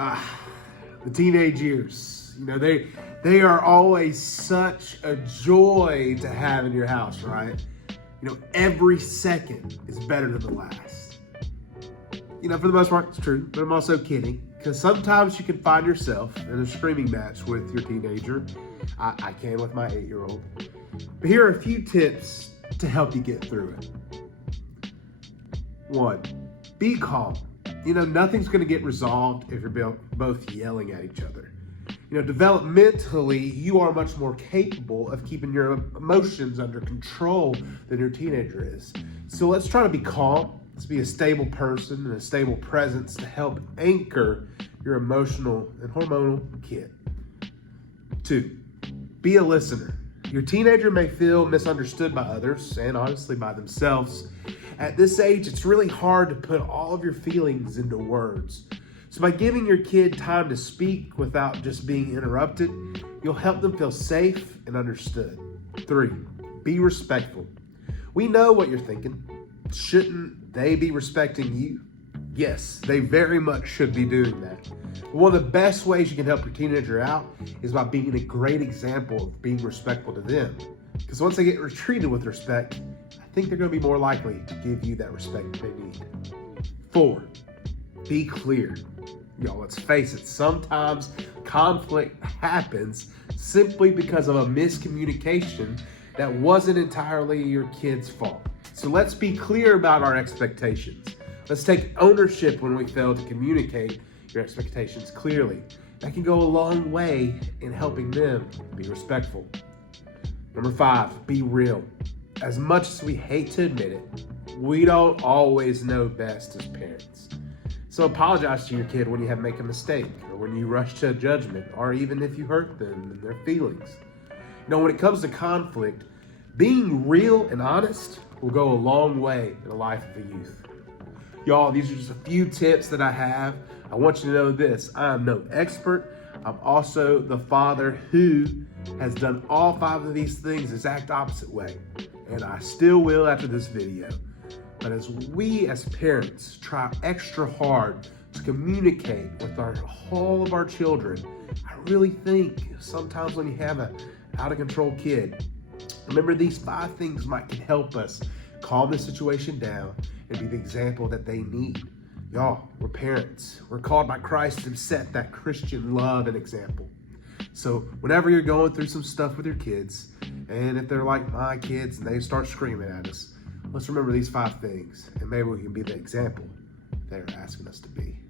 The teenage years, they are always such a joy to have in your house, right? Every second is better than the last. For the most part, it's true, but I'm also kidding, because sometimes you can find yourself in a screaming match with your teenager. I can with my 8-year-old. But here are a few tips to help you get through it. 1, be calm. Nothing's going to get resolved if you're both yelling at each other. Developmentally, you are much more capable of keeping your emotions under control than your teenager is. So let's try to be calm. Let's be a stable person and a stable presence to help anchor your emotional and hormonal kid. 2, be a listener. Your teenager may feel misunderstood by others and honestly by themselves. At this age, it's really hard to put all of your feelings into words. So by giving your kid time to speak without just being interrupted, you'll help them feel safe and understood. 3, be respectful. We know what you're thinking. Shouldn't they be respecting you? Yes, they very much should be doing that. But one of the best ways you can help your teenager out is by being a great example of being respectful to them. Because once they get treated with respect, I think they're going to be more likely to give you that respect they need. 4, be clear. Let's face it, sometimes conflict happens simply because of a miscommunication that wasn't entirely your kid's fault. So let's be clear about our expectations. Let's take ownership when we fail to communicate your expectations clearly. That can go a long way in helping them be respectful. Number 5, be real. As much as we hate to admit it, we don't always know best as parents. So apologize to your kid when you make a mistake, or when you rush to a judgment, or even if you hurt them and their feelings. When it comes to conflict, being real and honest will go a long way in the life of a youth. Y'all, these are just a few tips that I have. I want you to know this: I am no expert. I'm also the father who has done all 5 of these things the exact opposite way. And I still will after this video. But as we as parents try extra hard to communicate with all of our children, I really think sometimes when you have an out of control kid, remember these 5 things might help us calm the situation down and be the example that they need. Y'all, we're parents. We're called by Christ to set that Christian love and example. So whenever you're going through some stuff with your kids, and if they're like my kids and they start screaming at us, let's remember these 5 things, and maybe we can be the example they're asking us to be.